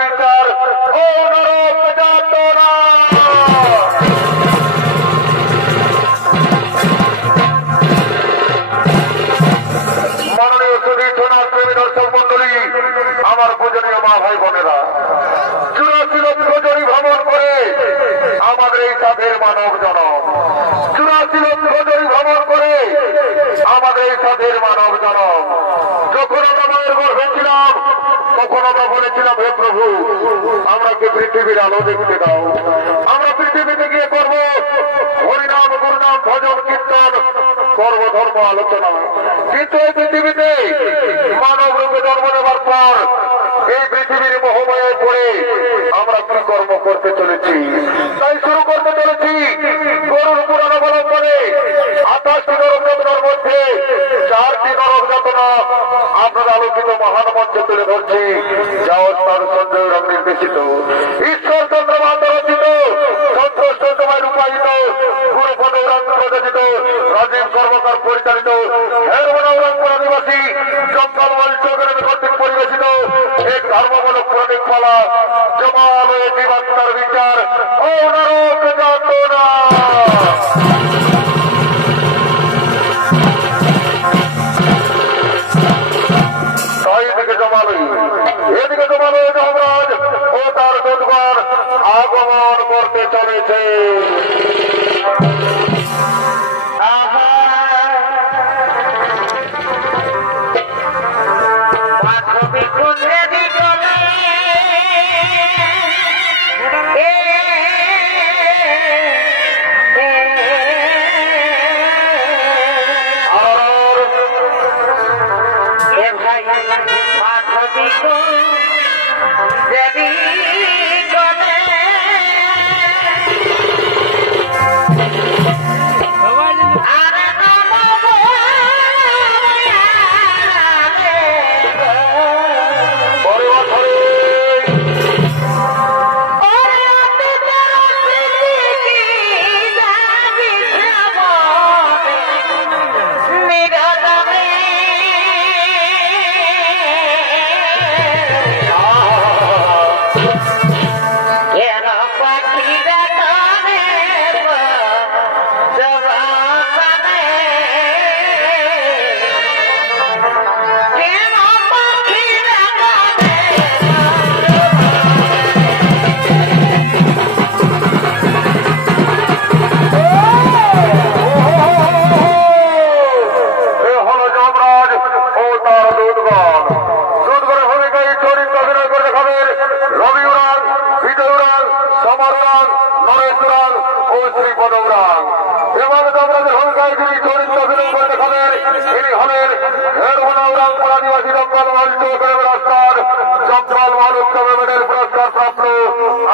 বিচার ও নরক যাতনা। মাননীয় সুধী সোনাপ্রেমী দর্শক মন্ডলী, আমার পূজনীয় মা ভাই বোনেরা, 84 লক্ষ জড়ি ভ্রমণ করে আমাদের এই সাধের মানব জনম, 84 লক্ষ জড়ি ভ্রমণ করে আমাদের এই সাধের মানব জনম। যখন আমরা মায়ের গর্ভে ছিলাম তখন আমরা বলেছিলাম, হে প্রভু, আমরাকে পৃথিবীর আলো দেখতে দাও, আমরা পৃথিবীতে গিয়ে করব হরিনাম গুরুনাম ভজন কীর্তন সর্বধর্ম আলোচনা। কিন্তু এই পৃথিবীতে মানব রূপে জন্ম নেবার পর এই পৃথিবীর মোহময়ে পড়ে আমরা কি কর্ম করতে চলেছি? তাই শুরু করতে চলেছি গরুর পুরাণ অবলম্বনে 28টি নরক যাতনার মধ্যে 4টি নরক যাতনা আপনার আলোকিত মহান মঞ্চে তুলে ধরছি, যা ওস্তাদ সঞ্জয় রাম নির্দেশিত, ঈশ্বর চন্দ্র মাতা রচিত, সন্তোষ সময় রূপায়িত, গুরুপদ গৌরাঙ্গ প্রযোজিত, রাজীব কর্মকার পরিচালিত, হেরবনাউরাঙ্গুর আদিবাসী জঙ্গলমল চৌধুরী কর্তৃক পরিবেশিত এক ধর্মমূলক প্রতীক মালা, জমালয়ে জীবাত্মার বিচার ও নরক যাতনা। এদিকে জমালয় যমরাজ ও তার দূতগণ আগমন করতে চলেছে।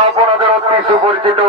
আপনাদের অতি সুপরিচিত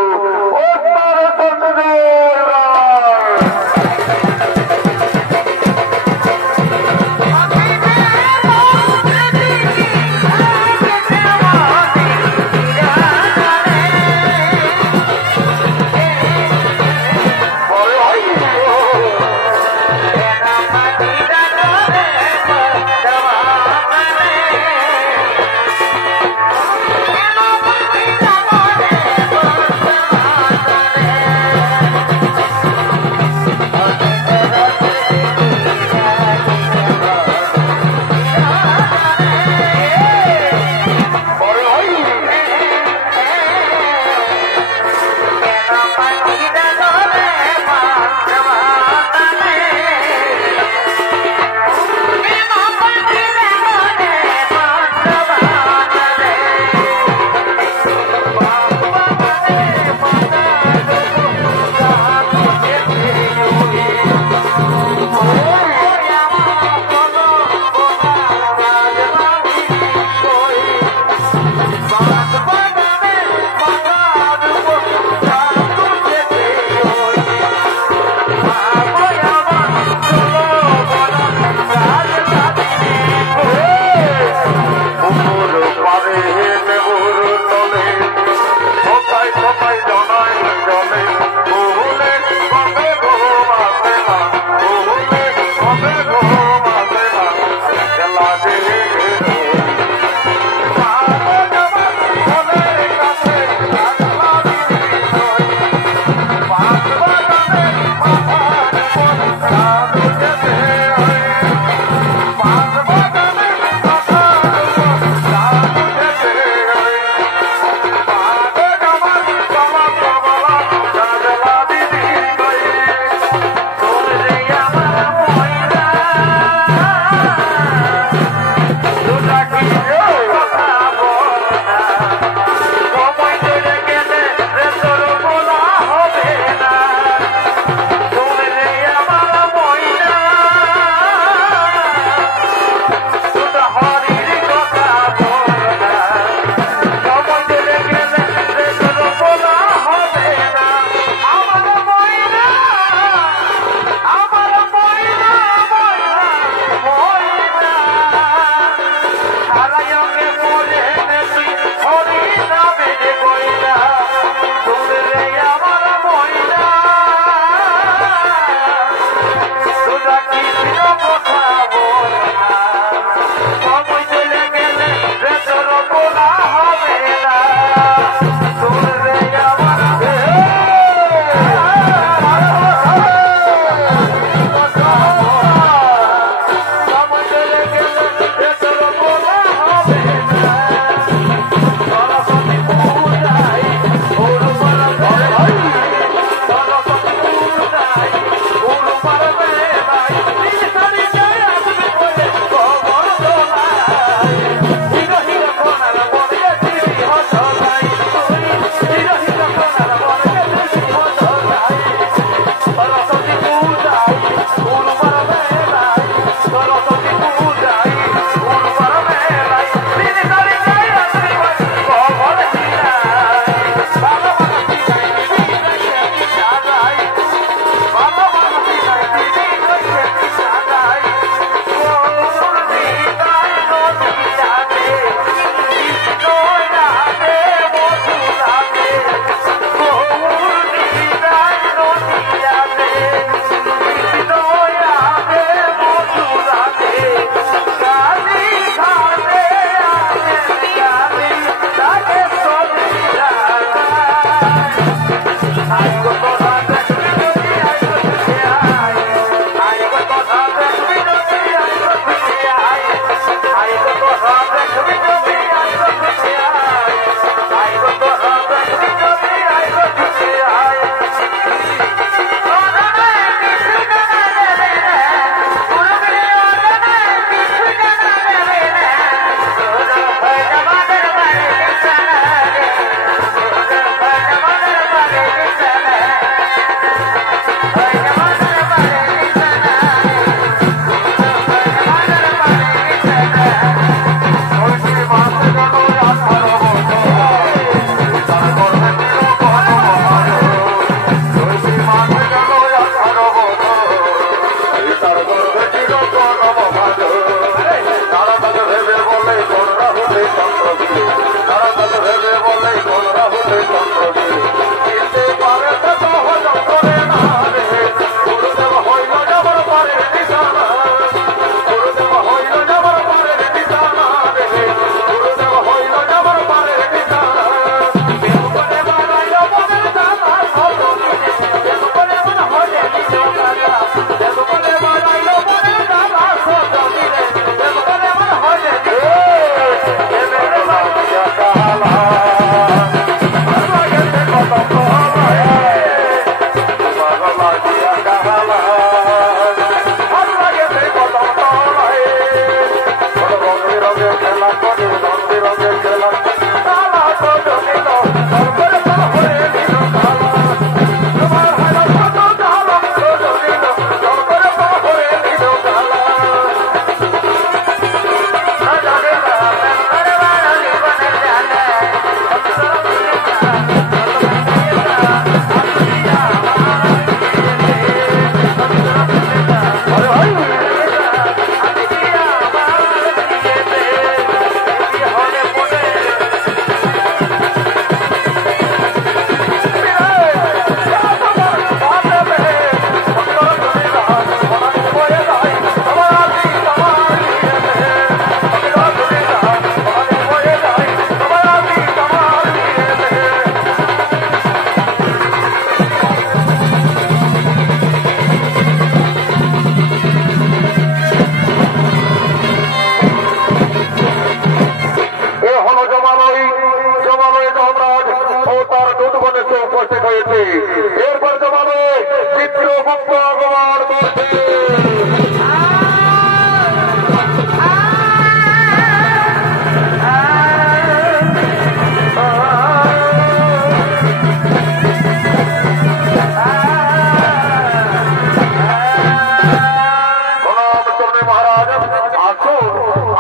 আসুন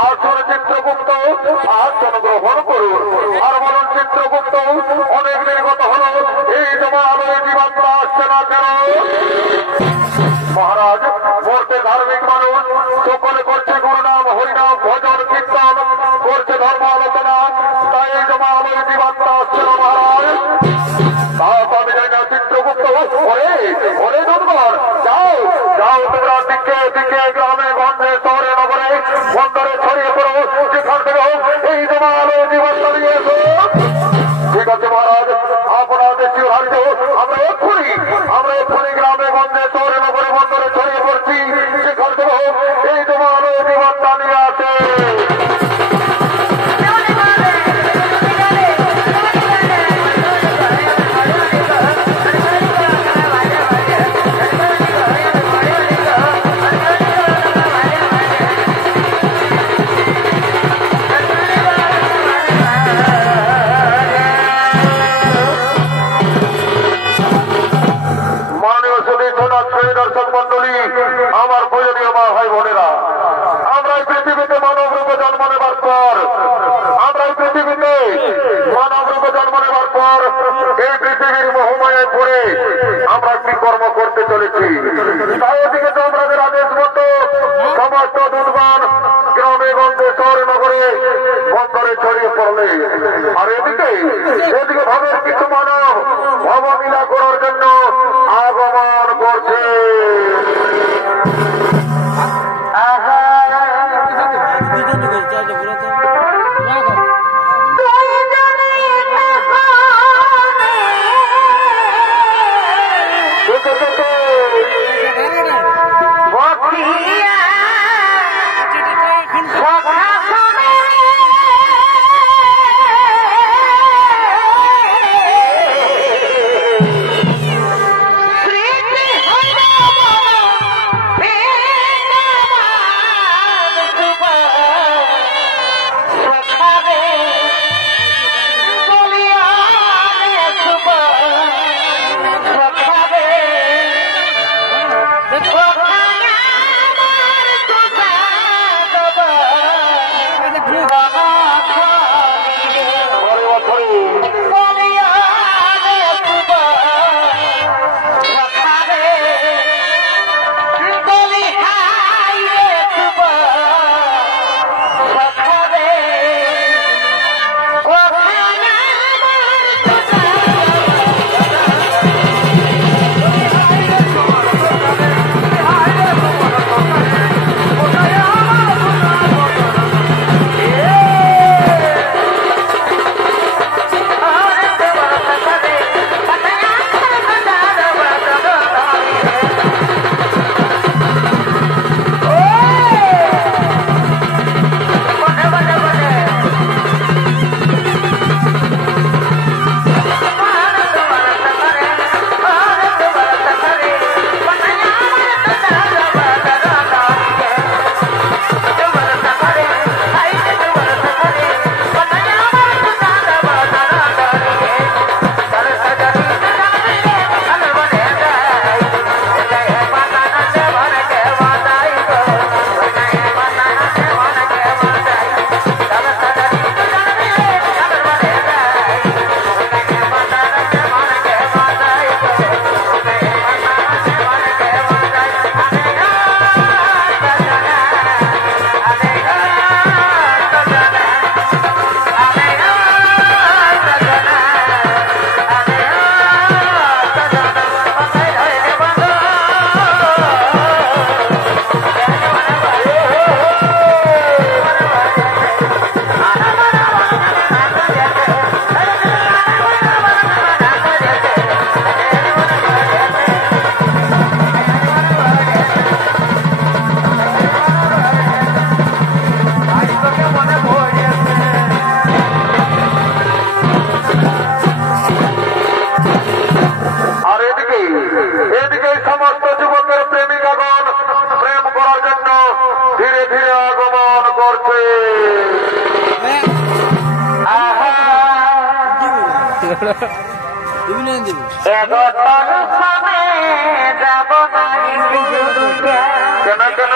আসুন চিত্রগুপ্ত আসন গ্রহণ করুন। আর বলুন চিত্রগুপ্ত, অনেক নির্গত হল, এই তোমার আলোয় বার্তা আসছে না কেন? মহারাজ, মূর্তে ধার্মিক মানুষ সকলে করছে গুরুনাম হরিনাম ভজন কীর্তন, করছে ধর্ম আলোচনা, তাই এই তোমার আলোয় বার্তা আসছে না মহারাজ। আমি যাই না চিত্রগুপ্ত, ওরে ওরে দুর্গর, যাও যাও তোমরা দিকে দিকে গ্রামে গঞ্জে শহরে নগরে বন্দরে ছড়িয়ে পড়ো, যেখান থেকে হোক এই তোমার আলোয় বার্তা নিয়ে এসো। ঠিক আছে মহারাজ, আপনার দেশীয় হারিয়ে আমরা এক্ষুনি গ্রামে গঞ্জে শহরে নগরে বন্দরে ছড়িয়ে পড়ছি, যেখান থেকে হোক এই তোমার আলোয় বার্তা নিয়ে আসে। দর্শক মন্ডলী, আমার পূজনীয় মা ভাই বোনেরা, আমরা এই পৃথিবীতে মানব রূপে জন্ম নেবার পর এই পৃথিবীর মোহমায়ায় পড়ে আমরা কি কর্ম করতে চলেছি, তাই এদিকে তো আমাদের আদেশ মতো সমস্ত দুর্গণ গ্রামে গঞ্জে শহরে নগরে বন্দরে ছড়িয়ে পড়লে, আর এদিকে ভাবের কিছু মানব ভবলীলা করার জন্য আগমন করছে। কেন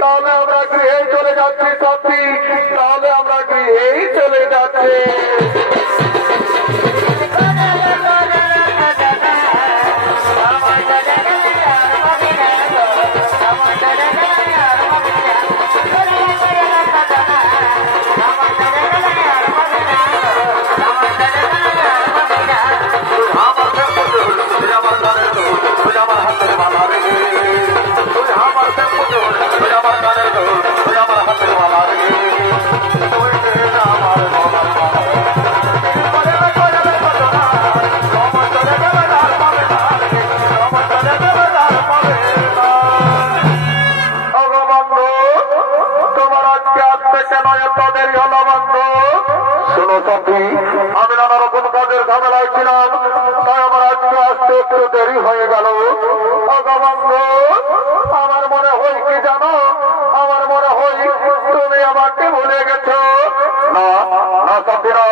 তাহলে আমরা গৃহেই চলে যাচ্ছি সাথী, তাহলে আমরা গৃহেই চলে যাচ্ছি। আমি নানা রকম কাজের ঝামেলায় ছিলাম, তাই আমার আজকে আসতে একটু দেরি হয়ে গেল। আমার মনে হয় কি জানো, আমার মনে হয় তুমি আমাকে ভুলে গেছো। না না সাথীরা,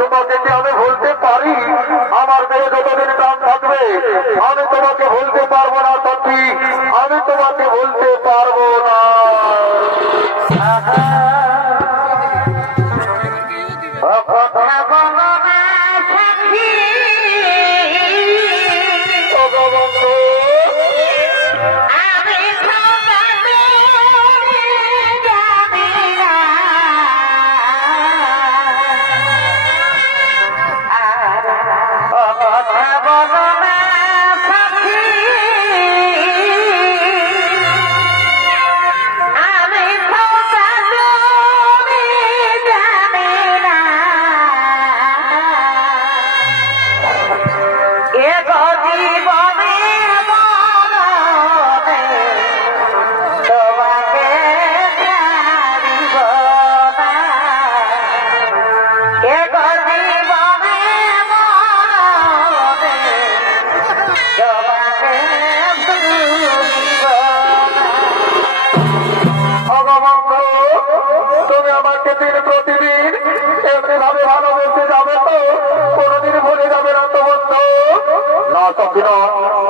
তোমাকে কি আমি ভুলতে পারি? আমার দেহে যতদিন প্রাণ থাকবে আমি তোমাকে ভুলতে পারবো না সাথী, আমি তোমাকে ভুলতে পারবো না।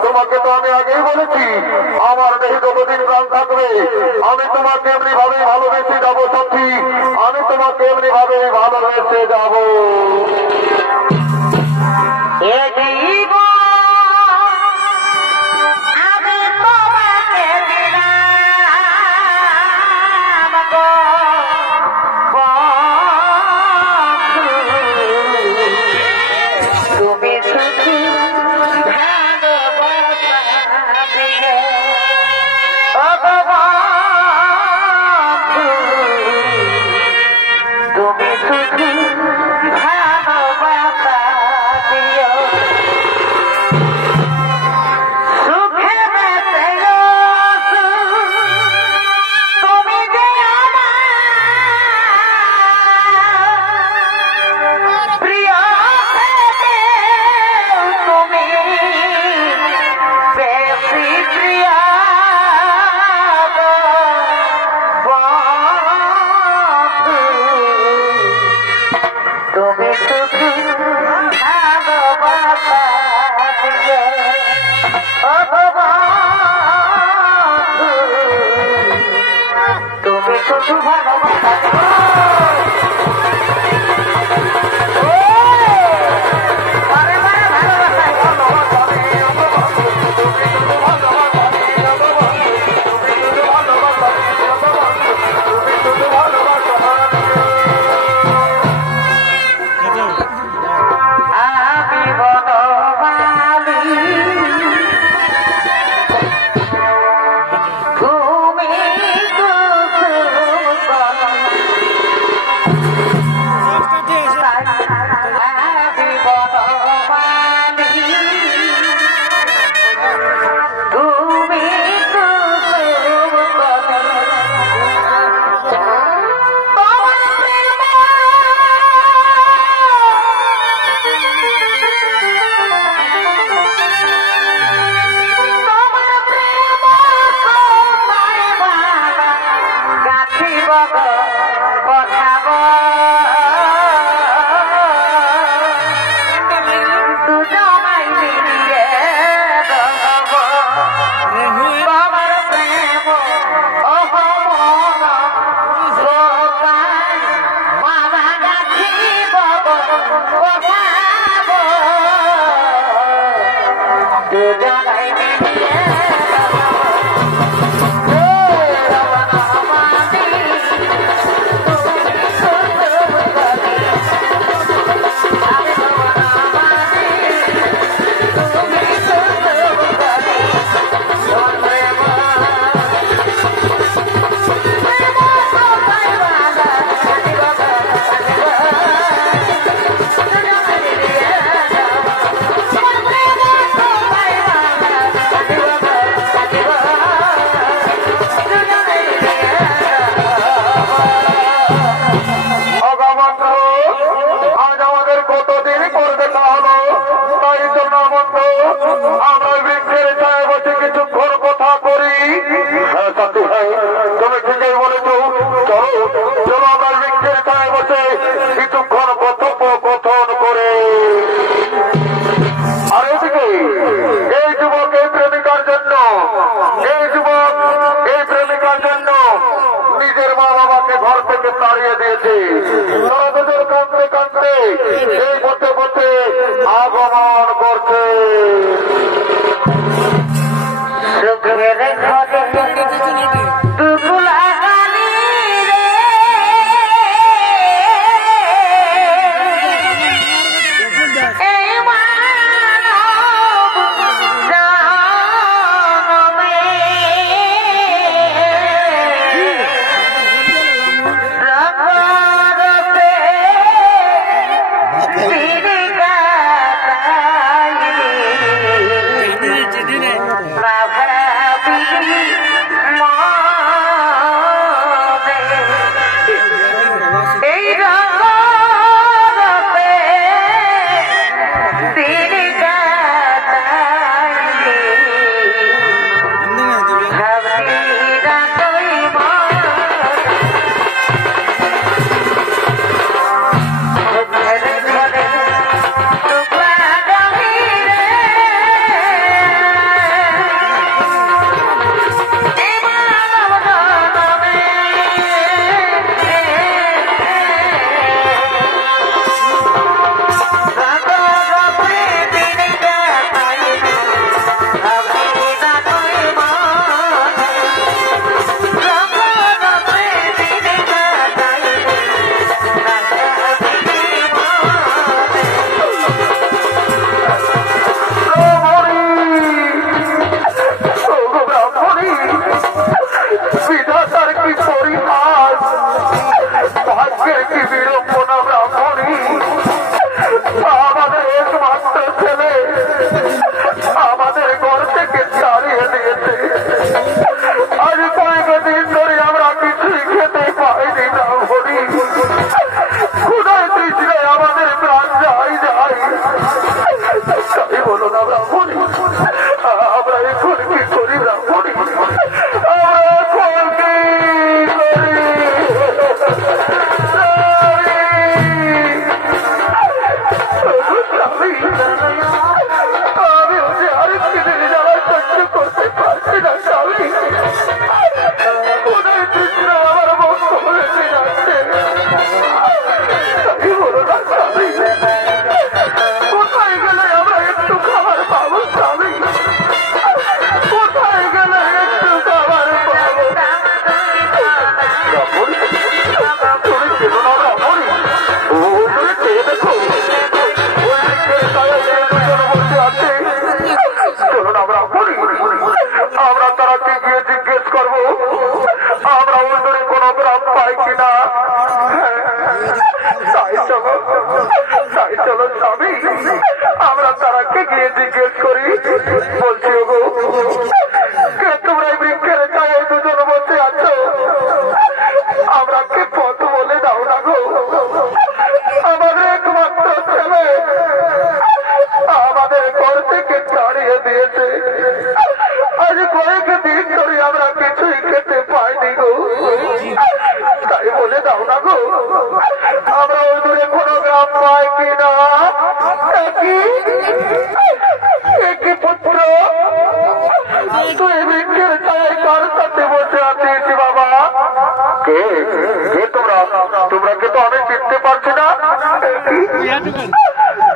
তোমাকে তো আমি আগেই বলেছি, আমার দেহে যতদিন প্রাণ থাকবে আমি তোমাকে এমনি ভাবেই ভালোবেসে যাবো সাথী, আমি তোমাকে এমনি ভাবেই ভালোবেসে যাবো। তুমি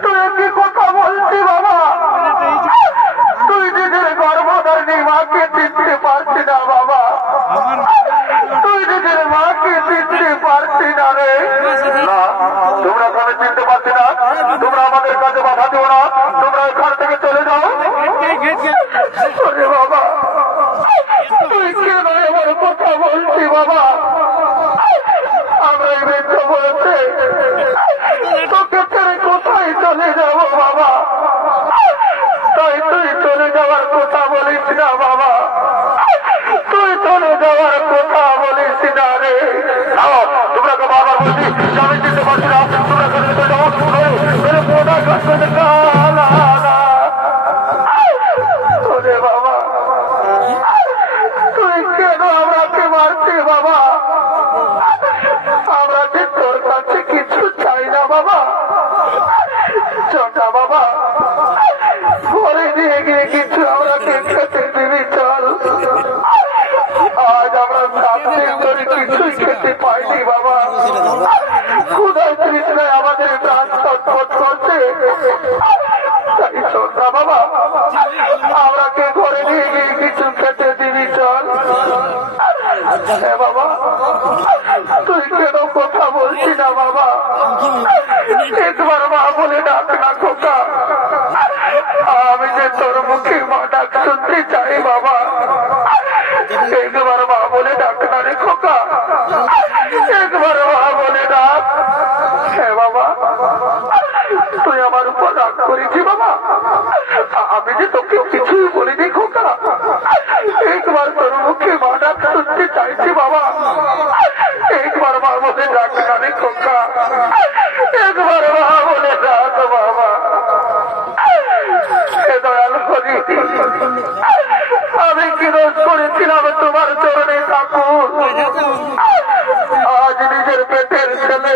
তুই কি কথা বলছি বাবা? তুই চলে যাওয়ার কথা বলিস না রে। তোমরা বাবার বলছি আমি চিনতে পারছি না, তোমরা বাবা তুই কেন আমরাকে মারছি বাবা? আমরা যে তোর কাছে কিছু চাই না বাবা। চটা বাবা ঘরে দিয়ে গিয়ে কিছু আমরাকে খেতে দিবি চল। আজ আমরা 7 দিন ধরে কিছুই খেতে পাইনি বাবা। ক্ষুধায় তৃষ্ণায় আমাদের প্রাণ ছটফট করছে। তাই চটা বাবা আমরাকে ঘরে নিয়ে গিয়ে কিছু খেতে দিবি চল। হ্যাঁ বাবা তুই কেন কথা বলছি না বাবা? একবার মা বলে ডাক না খোকা। আমি যে তোর মুখে মা ডাক শুনতে চাই বাবা। একবার মা বলে ডাক না রে খোকা, একবার মা বলে ডাক। হ্যাঁ বাবা তুই আমার উপর রাগ করেছি বাবা। আমি যে তোকে কিছুই বলিনি খোকা। একবার তোর মুখে মা ডাক শুনতে চাইছি বাবা। একবার মা বলে ডাক না রে খোকা, একবার মা বলে ডাক বাবা। দয়াল হরি আমি কি দোষ করেছিলাম তোমার চরণে ঠাকুর? আজ নিজের পেটের ছেলে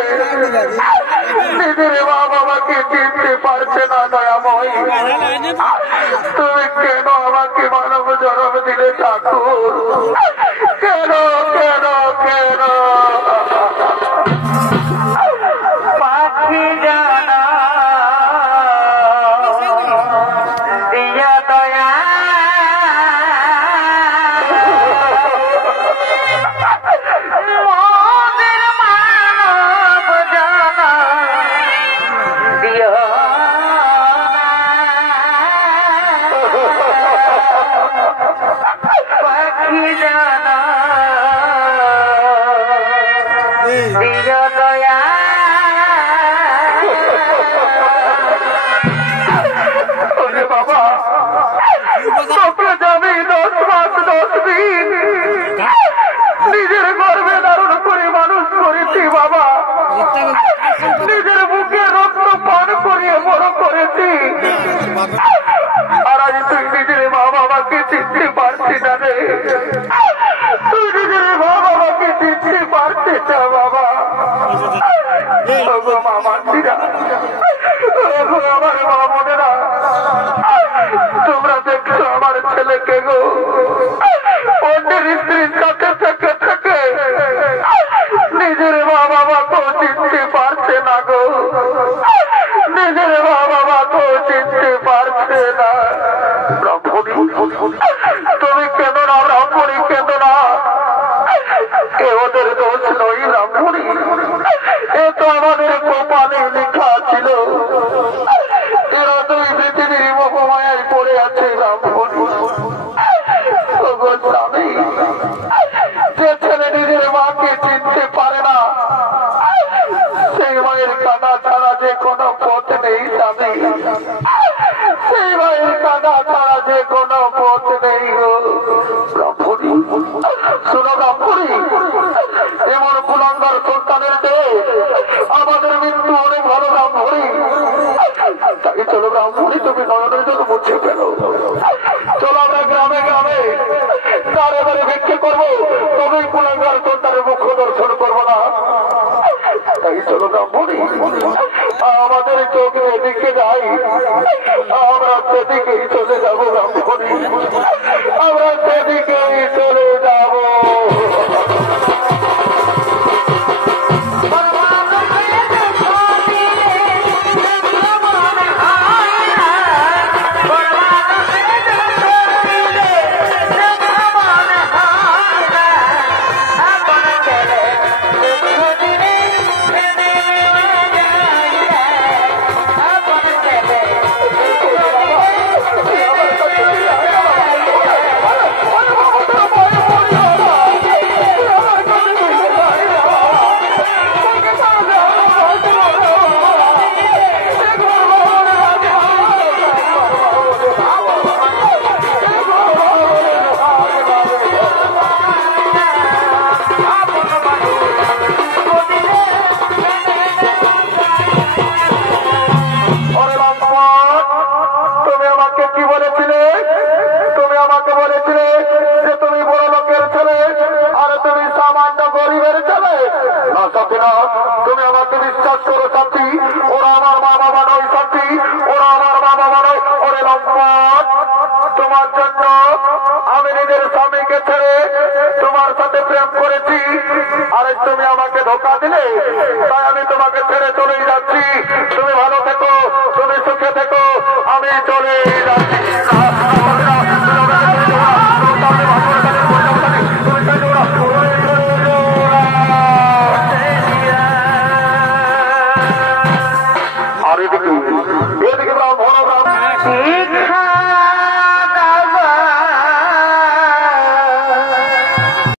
নিজের মা বাবাকে চিনতে পারছে না দয়াময়। তুমি কেন আমাকে মানব জন্ম দিলে ঠাকুর? কেন কেন কেন? পাখি জানা দিয়া দয়া মনের মানব জানা দিয়া পাখি জানা দিয়া দয়া। বাবা স্বপ্নে যাবি 10 মাস 10 দিন নিজের গর্ভে ধারণ করে মানুষ করেছি বাবা। নিজের বুকে রক্ত পান করিয়ে বড় করেছি। আর আজ তুই নিজের মা বাবাকে চিনতে পারছি না রে। তুই নিজের মা বাবাকে চিনতে পারছিস না বাবা। মা মানছিরা আমার মা বোনেরা তোমরা দেখছো আমার ছেলেকে গো অন্যের স্ত্রীর সাথে থেকে থেকে নিজের মা বাবাকেও চিনতে পারছে না গো। নিজের মা বাবাকেও চিনতে পারছে না। তুমি কেন না রামপুরি কেন না? এ ওদের দোষ নই রামপুরি, এ তো আমাদের কপালে লেখা ছিল। এরা দুই পৃথিবীর মোহমায়ায় পড়ে আছে রামপুরি। স্বামী যে ছেলে নিজের মাকে চিনতে পারে না সেই মায়ের কাঁদা ছাড়া যে কোনো পথ নেই স্বামী। সেই মায়ের কাঁদা ছাড়া যে কোনো পথ নেই গো রামপুরি। শোনো রামপুরি এমন কুলাঙ্গার সন্তানের দেহে আমাদের মৃত্যু অনেক ভালো রামপুরি। তাই চলো রামপুরি তুমি নয়নের জন্য মুছে ফেলো। চলো আমরা গ্রামে গ্রামে তার এবারে ভিক্ষে করবো, তবেই কুলাঙ্গার সন্তানের মুখ দর্শন করবো না। তাই চলো রামপুরি আমাদের চোখ যেদিকে যাই আমরা সেদিকেই চলে যাবো রামপুরি, আমরা সেদিকেই চলে যাবো। ছেড়ে তোমার সাথে প্রেম করেছি, আরে তুমি আমাকে ধোকা দিলে, তাই আমি তোমাকে ছেড়ে চলেই যাচ্ছি। তুমি ভালো থেকো, তুমি সুখে থেকো, আমি চলে যাচ্ছি। আর এদিকে ব্রাহ্মণ